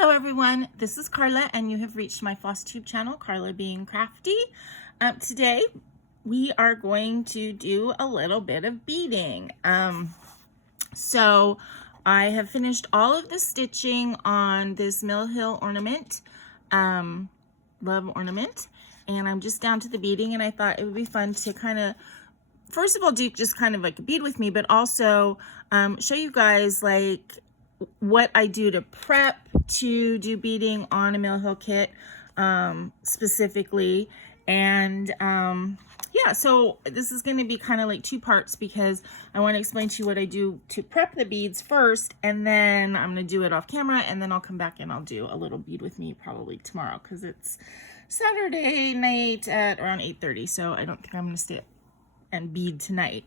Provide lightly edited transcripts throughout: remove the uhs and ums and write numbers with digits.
Hello everyone, this is Carla and you have reached my FlossTube channel, Carla being crafty. Today we are going to do a little bit of beading. So I have finished all of the stitching on this Mill Hill ornament, love ornament, and I'm just down to the beading, and I thought it would be fun to kind of first of all do just kind of like a bead with me, but also show you guys like what I do to prep to do beading on a Mill Hill kit specifically. And yeah, so this is going to be kind of like two parts because I want to explain to you what I do to prep the beads first, and then I'm going to do it off camera, and then I'll come back and I'll do a little bead with me probably tomorrow because it's Saturday night at around 8:30, so I don't think I'm going to stay up and bead tonight.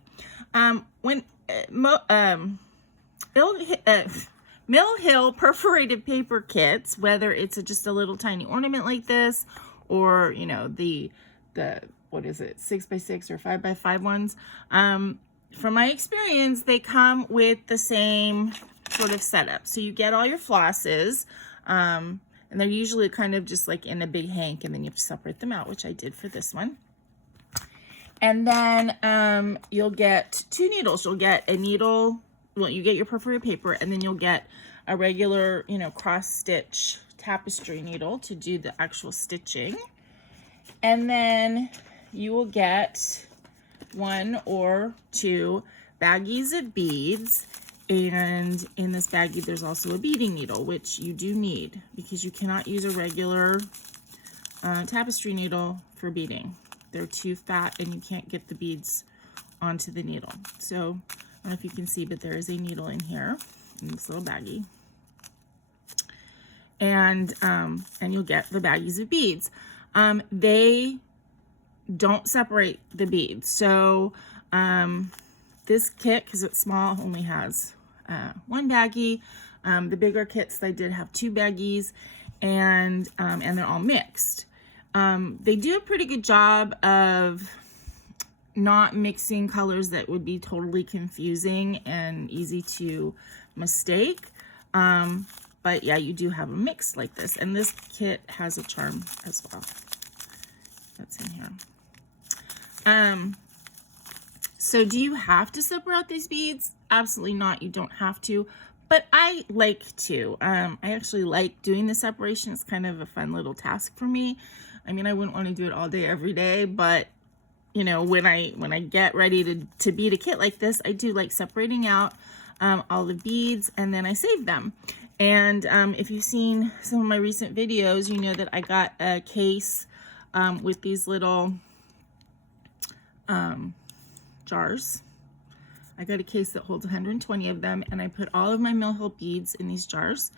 Mill Hill perforated paper kits, whether it's just a little tiny ornament like this, or you know the what is it, 6x6 or 5x5 ones. From my experience, they come with the same sort of setup. So you get all your flosses, and they're usually kind of just like in a big hank, and then you have to separate them out, which I did for this one. And then you'll get two needles. You'll get a needle. Well, you get your perforated paper, and then you'll get a regular, you know, cross stitch tapestry needle to do the actual stitching. And then you will get one or two baggies of beads. And in this baggie, there's also a beading needle, which you do need because you cannot use a regular tapestry needle for beading. They're too fat and you can't get the beads onto the needle. So I don't know if you can see, but there is a needle in here in this little baggie. And you'll get the baggies of beads. They don't separate the beads. So this kit, because it's small, only has one baggie. The bigger kits, they did have two baggies, and they're all mixed. They do a pretty good job of not mixing colors that would be totally confusing and easy to mistake. But yeah, you do have a mix like this. And this kit has a charm as well. That's in here. So do you have to separate out these beads? Absolutely not. You don't have to. But I like to. I actually like doing the separation. It's kind of a fun little task for me. I mean, I wouldn't want to do it all day, every day, but you know, when I get ready to bead a kit like this, I do like separating out all the beads, and then I save them. And if you've seen some of my recent videos, you know that I got a case with these little jars. I got a case that holds 120 of them, and I put all of my Mill Hill beads in these jars.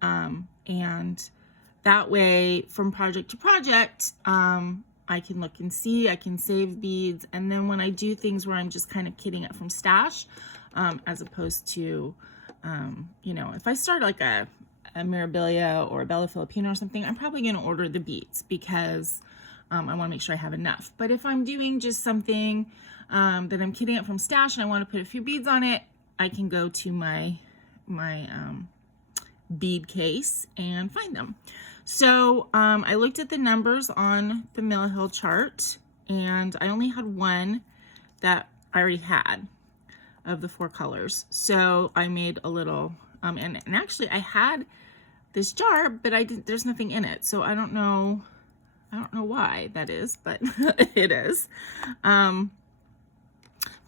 And that way, from project to project, I can look and see, I can save beads, and then when I do things where I'm just kind of kitting it from stash, as opposed to, you know, if I start like a Mirabilia or a Bella Filipina or something, I'm probably going to order the beads because I want to make sure I have enough. But if I'm doing just something that I'm kitting it from stash and I want to put a few beads on it, I can go to my bead case and find them. So I looked at the numbers on the Mill Hill chart, and I only had one that I already had of the 4 colors. So I made a little, and actually I had this jar, but there's nothing in it. So I don't know why that is, but it is. But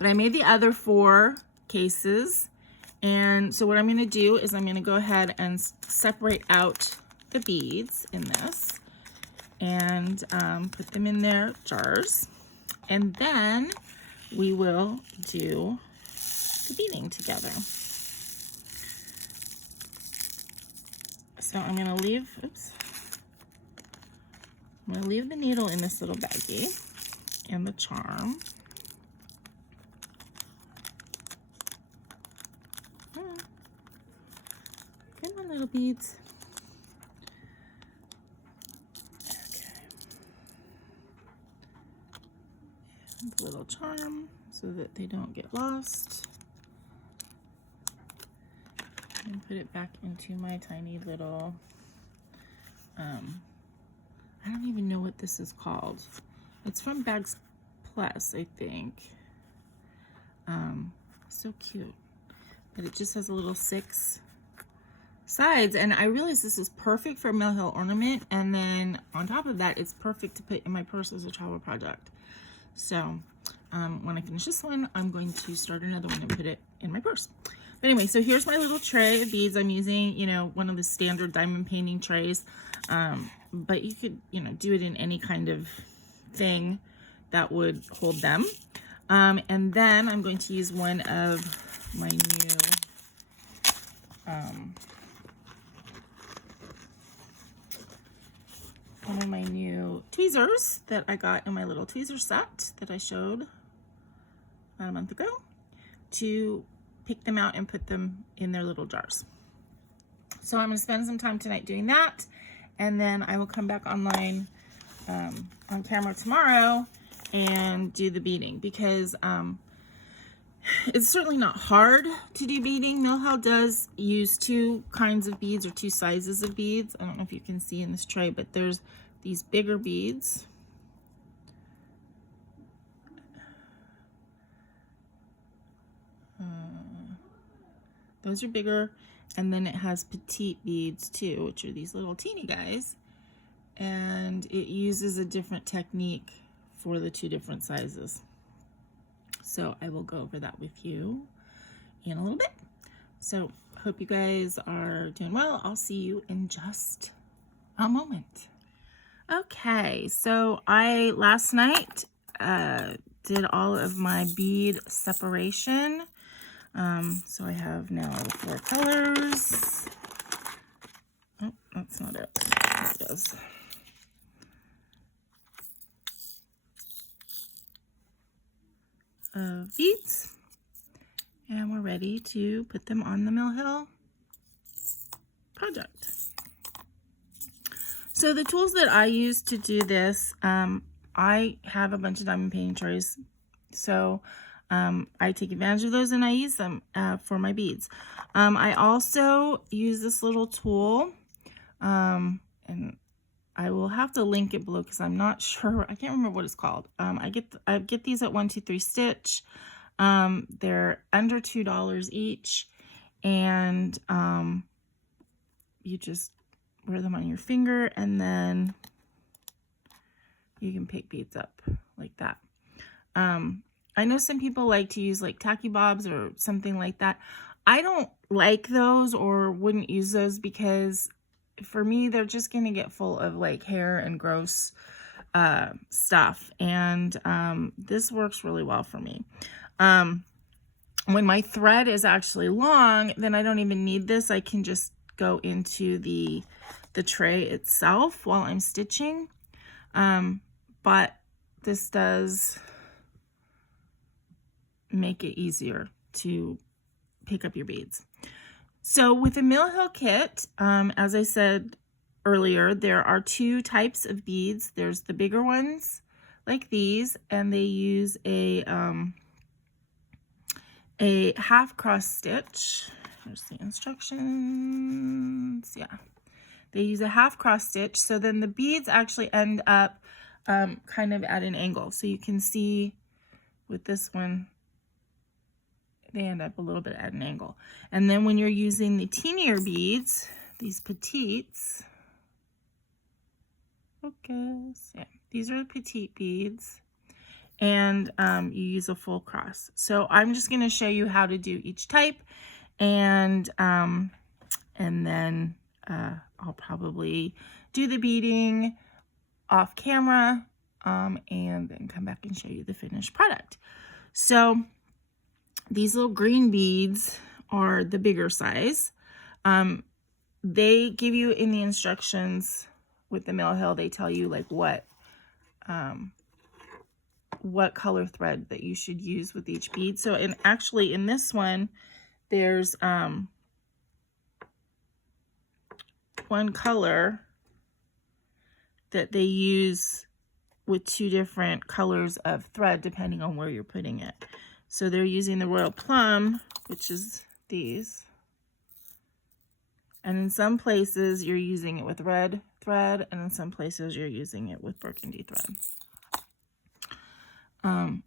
I made the other 4 cases. And so what I'm going to do is I'm going to go ahead and separate out the beads in this and put them in their jars, and then we will do the beading together. So I'm going to leave, I'm going to leave the needle in this little baggie and the charm. Come on, little beads. The little charm so that they don't get lost. And put it back into my tiny little I don't even know what this is called. It's from Bags Plus, I think. So cute. But it just has a little 6 sides, and I realized this is perfect for a Mill Hill ornament, and then on top of that, it's perfect to put in my purse as a travel project. So when I finish this one, I'm going to start another one and put it in my purse. But anyway, so here's my little tray of beads. I'm using, you know, one of the standard diamond painting trays, but you could, you know, do it in any kind of thing that would hold them. And then I'm going to use one of my new tweezers that I got in my little tweezer set that I showed about a month ago, to pick them out and put them in their little jars. So I'm going to spend some time tonight doing that, and then I will come back online on camera tomorrow and do the beading, because it's certainly not hard to do beading. Mill Hill does use 2 kinds of beads, or 2 sizes of beads. I don't know if you can see in this tray, but there's these bigger beads. Those are bigger, and then it has petite beads too, which are these little teeny guys, and it uses a different technique for the 2 different sizes. So I will go over that with you in a little bit. So hope you guys are doing well. I'll see you in just a moment. Okay, so I last night did all of my bead separation. So I have now 4 colors. Oh, that's not it. It is. Of beads, and we're ready to put them on the Mill Hill project. So the tools that I use to do this, I have a bunch of diamond painting trays, so I take advantage of those and I use them for my beads. I also use this little tool, and I will have to link it below because I'm not sure. I can't remember what it's called. I get these at 1-2-3 Stitch. They're under $2 each, and you just wear them on your finger, and then you can pick beads up like that. I know some people like to use like tacky bobs or something like that. I don't like those, or wouldn't use those, because for me, they're just going to get full of like hair and gross stuff. And this works really well for me. When my thread is actually long, then I don't even need this. I can just go into the tray itself while I'm stitching. But this does make it easier to pick up your beads. So with the Mill Hill kit, as I said earlier, there are 2 types of beads. There's the bigger ones like these, and they use a half cross stitch. Here's the instructions. Yeah, they use a half cross stitch. So then the beads actually end up kind of at an angle. So you can see with this one, they end up a little bit at an angle. And then when you're using the teenier beads, these petites, focus, yeah, these are petite beads, and you use a full cross. So I'm just going to show you how to do each type, and then I'll probably do the beading off camera, and then come back and show you the finished product. So these little green beads are the bigger size. They give you in the instructions with the Mill Hill, they tell you like what color thread that you should use with each bead. So actually in this one, there's one color that they use with 2 different colors of thread depending on where you're putting it. So they're using the Royal Plum, which is these. And in some places, you're using it with red thread, and in some places you're using it with burgundy thread.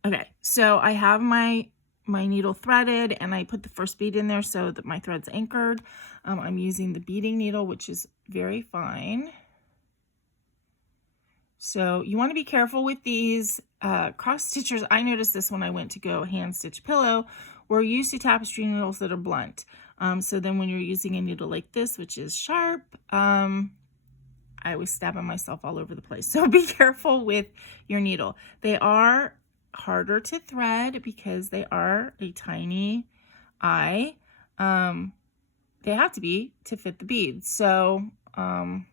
Okay, so I have my needle threaded, and I put the first bead in there so that my thread's anchored. I'm using the beading needle, which is very fine. So you want to be careful with these cross stitchers. I noticed this when I went to go hand stitch pillow. We're used to tapestry needles that are blunt. So then when you're using a needle like this, which is sharp, I was stabbing myself all over the place. So be careful with your needle. They are harder to thread because they are a tiny eye. They have to be to fit the beads. So I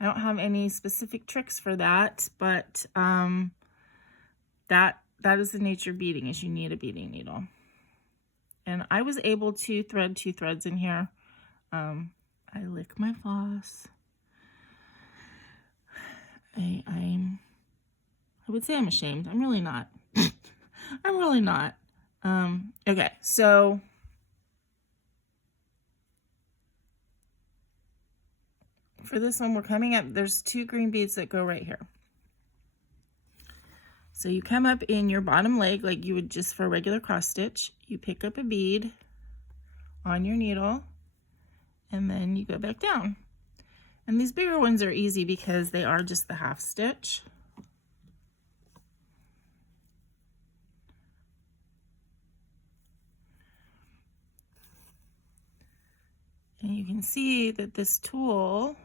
don't have any specific tricks for that, but that is the nature of beading, is you need a beading needle. And I was able to thread 2 threads in here. I lick my floss. I would say I'm ashamed. I'm really not. I'm really not. Okay, so for this one, we're coming up, there's 2 green beads that go right here. So you come up in your bottom leg like you would just for a regular cross stitch. You pick up a bead on your needle, and then you go back down. And these bigger ones are easy because they are just the half stitch. And you can see that this tool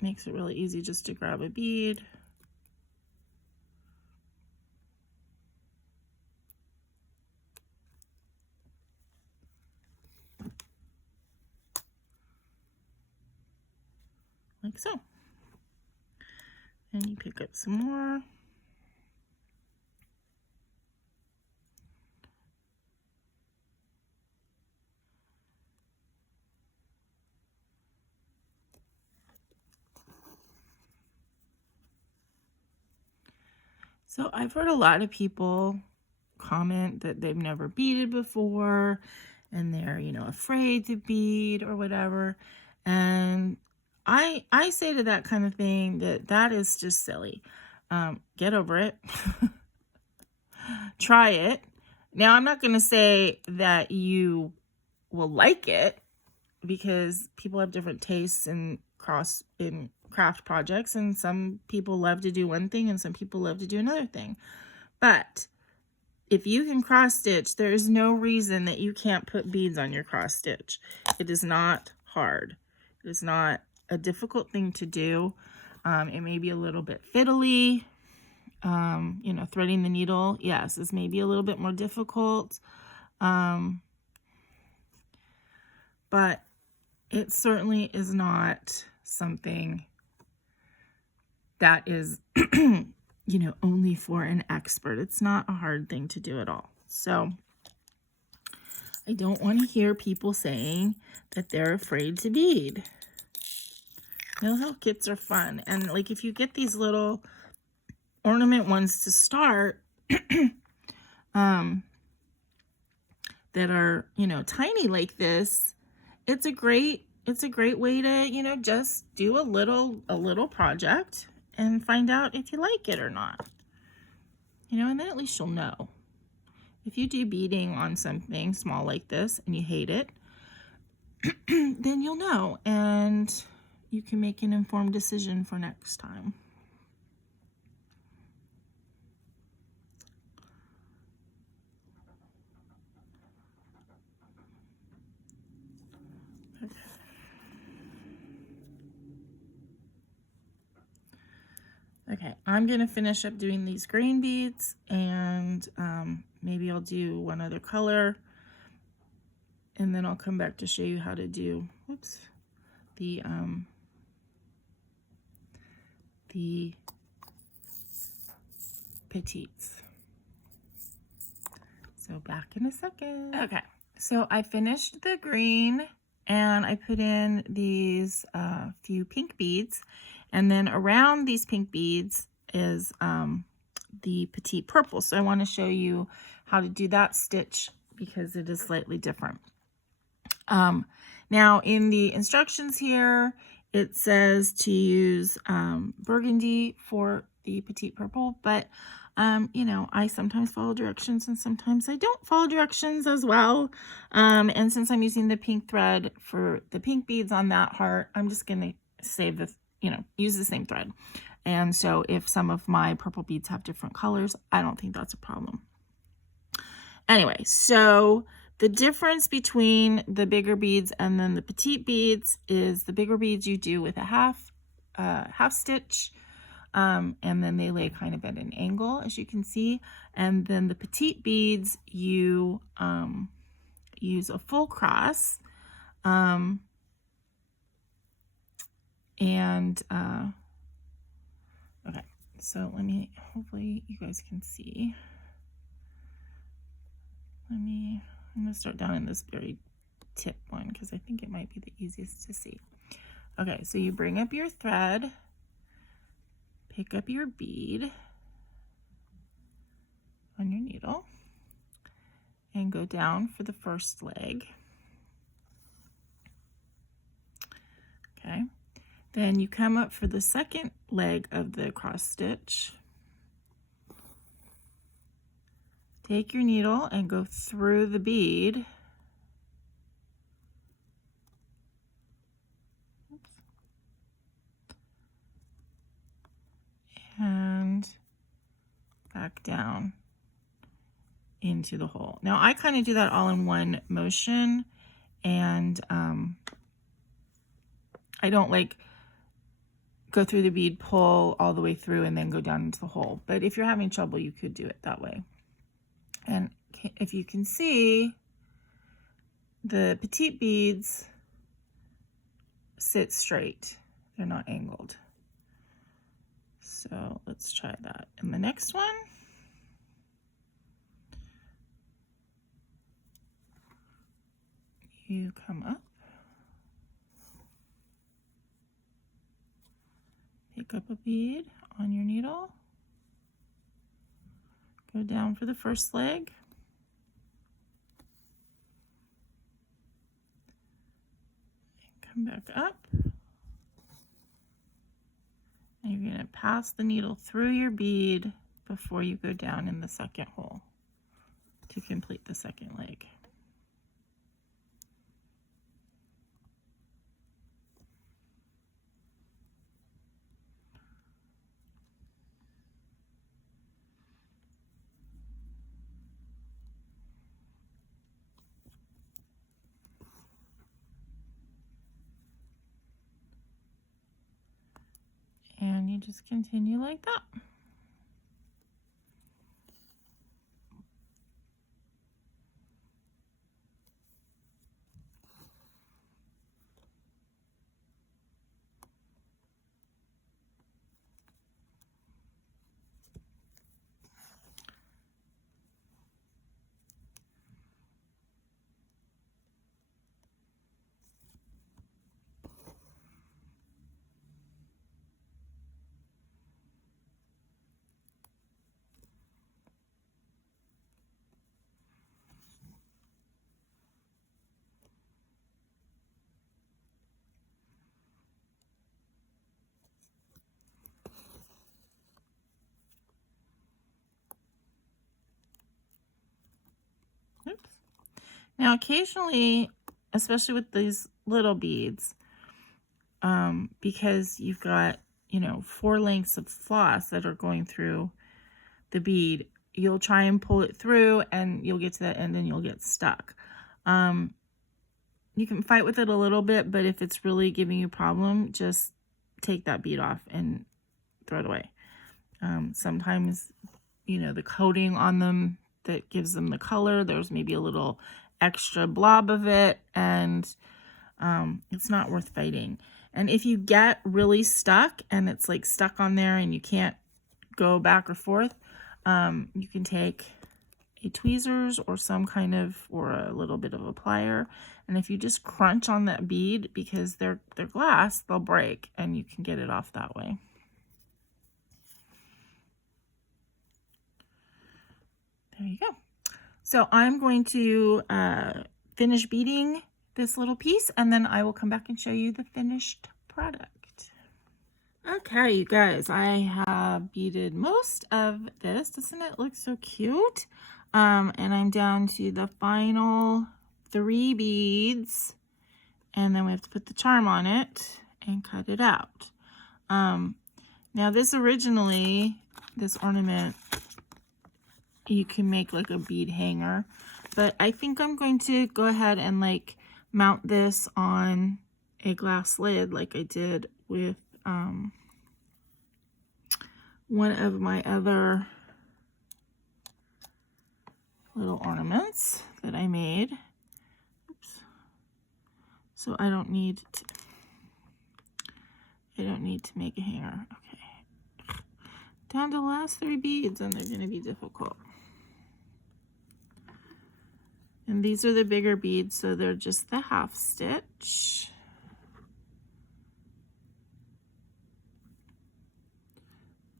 makes it really easy just to grab a bead. Like so. And you pick up some more. So I've heard a lot of people comment that they've never beaded before and they're, you know, afraid to bead or whatever. And I say to that kind of thing that is just silly. Get over it. Try it. Now, I'm not going to say that you will like it, because people have different tastes in craft projects, and some people love to do one thing and some people love to do another thing. But if you can cross stitch, there is no reason that you can't put beads on your cross stitch. It is not hard. It is not a difficult thing to do. It may be a little bit fiddly. You know, threading the needle, yes, is maybe a little bit more difficult. But it certainly is not something that is, you know, only for an expert. It's not a hard thing to do at all. So I don't want to hear people saying that they're afraid to bead. No-Help kits are fun. And like if you get these little ornament ones to start, that are, you know, tiny like this, it's a great way to, you know, just do a little project and find out if you like it or not. You know, and then at least you'll know. If you do beading on something small like this and you hate it, then you'll know, and you can make an informed decision for next time. Okay, I'm going to finish up doing these green beads, and maybe I'll do one other color, and then I'll come back to show you how to do, whoops, the petites. So back in a second. Okay, so I finished the green, and I put in these few pink beads, and then around these pink beads is the petite purple. So I want to show you how to do that stitch because it is slightly different. Now in the instructions here, it says to use burgundy for the petite purple, but you know, I sometimes follow directions and sometimes I don't follow directions as well. And since I'm using the pink thread for the pink beads on that heart, I'm just gonna save the, you know, use the same thread. And so if some of my purple beads have different colors, I don't think that's a problem. Anyway, so the difference between the bigger beads and then the petite beads is the bigger beads you do with a half stitch, and then they lay kind of at an angle, as you can see. And then the petite beads, you use a full cross, okay, so let me, hopefully you guys can see. I'm gonna start down in this very tip one because I think it might be the easiest to see. Okay, so you bring up your thread, pick up your bead on your needle, and go down for the first leg. Okay, then you come up for the second leg of the cross stitch. Take your needle and go through the bead. And back down into the hole. Now I kind of do that all in one motion, and I don't like go through the bead, pull all the way through, and then go down into the hole. But if you're having trouble, you could do it that way. And if you can see, the petite beads sit straight. They're not angled. So let's try that. And the next one, you come up, pick up a bead on your needle, go down for the first leg, and come back up. And you're going to pass the needle through your bead before you go down in the second hole to complete the second leg. And you just continue like that. Oops. Now occasionally, especially with these little beads, because you've got, you know, 4 lengths of floss that are going through the bead, you'll try and pull it through and you'll get to that end and you'll get stuck. You can fight with it a little bit, but if it's really giving you a problem, just take that bead off and throw it away. Sometimes, you know, the coating on them that gives them the color, there's maybe a little extra blob of it, and it's not worth fighting. And if you get really stuck and it's like stuck on there and you can't go back or forth, you can take a tweezers or some kind of, or a little bit of a plier, and if you just crunch on that bead, because they're glass, they'll break and you can get it off that way. There you go. So I'm going to finish beading this little piece, and then I will come back and show you the finished product. Okay, you guys, I have beaded most of this. Doesn't it look so cute? And I'm down to the final 3 beads, and then we have to put the charm on it and cut it out. Now this originally, this ornament, you can make like a bead hanger, but I think I'm going to go ahead and like mount this on a glass lid like I did with one of my other little ornaments that I made. Oops. So I don't need to make a hanger. Okay. Down to the last 3 beads, and they're going to be difficult. And these are the bigger beads, so they're just the half stitch.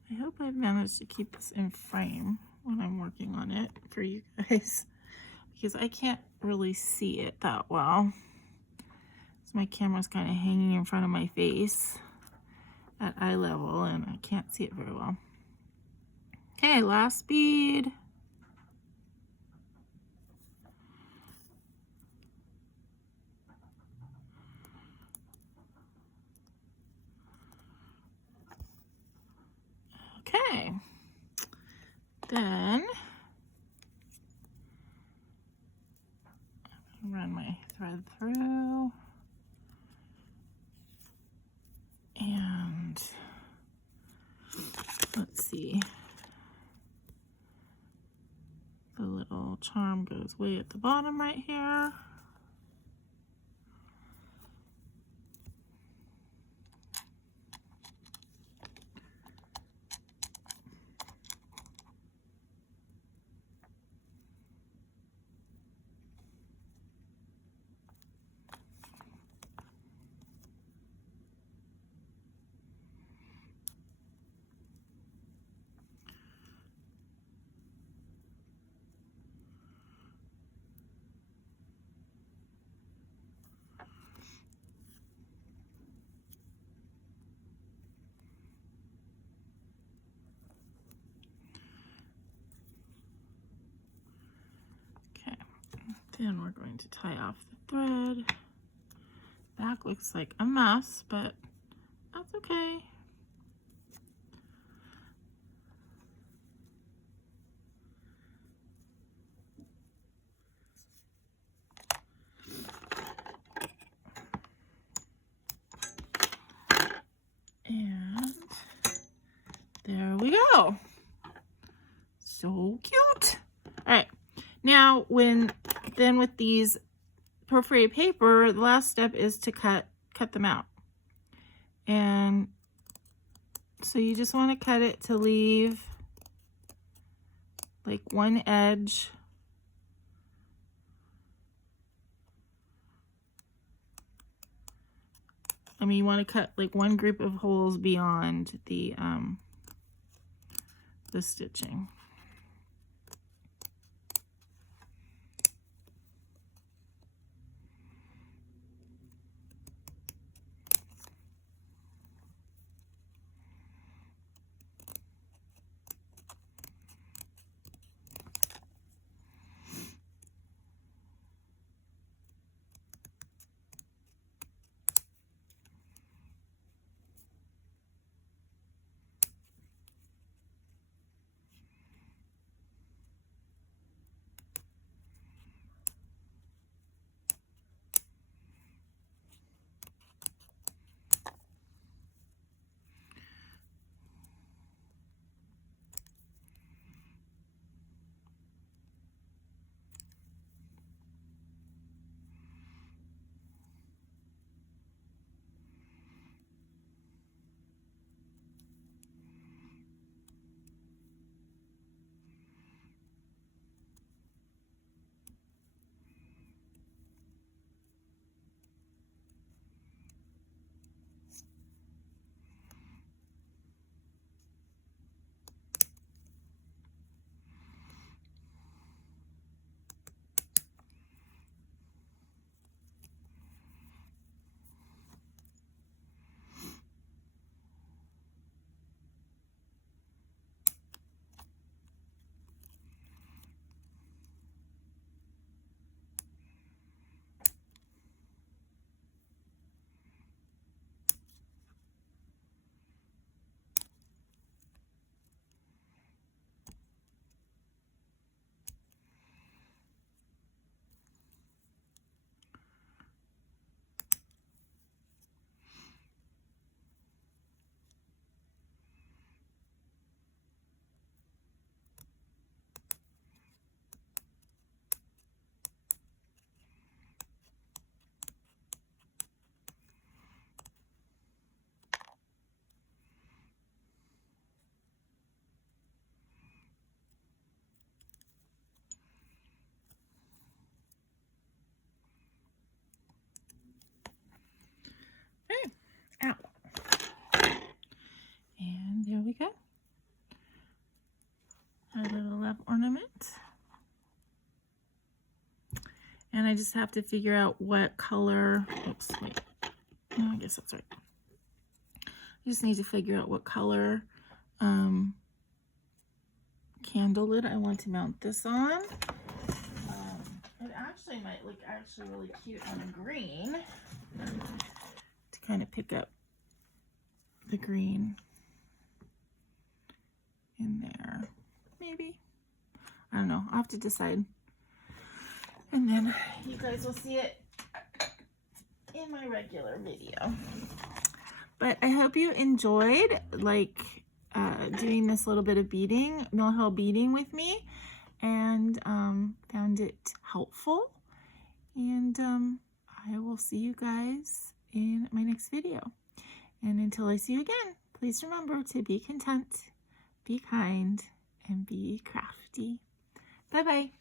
I hope I've managed to keep this in frame when I'm working on it for you guys, because I can't really see it that well. So my camera's kind of hanging in front of my face at eye level, and I can't see it very well. Okay, last bead. Okay, then run my thread through, and let's see, the little charm goes way at the bottom right here. Then we're going to tie off the thread. Back looks like a mess, but that's okay. And there we go. So cute. All right. Now, then with these perforated paper, the last step is to cut them out. And so you just want to cut it to leave like one edge. I mean, you want to cut like one group of holes beyond the stitching. I just have to figure out what color. Oops, wait. No, I guess that's right. I just need to figure out what color candle lid I want to mount this on. It actually might look really cute on a green, to kind of pick up the green in there. Maybe. I don't know. I'll have to decide. And then you guys will see it in my regular video. But I hope you enjoyed doing this little bit of beading, Mill Hill beading with me, and found it helpful. And I will see you guys in my next video. And until I see you again, please remember to be content, be kind, and be crafty. Bye-bye.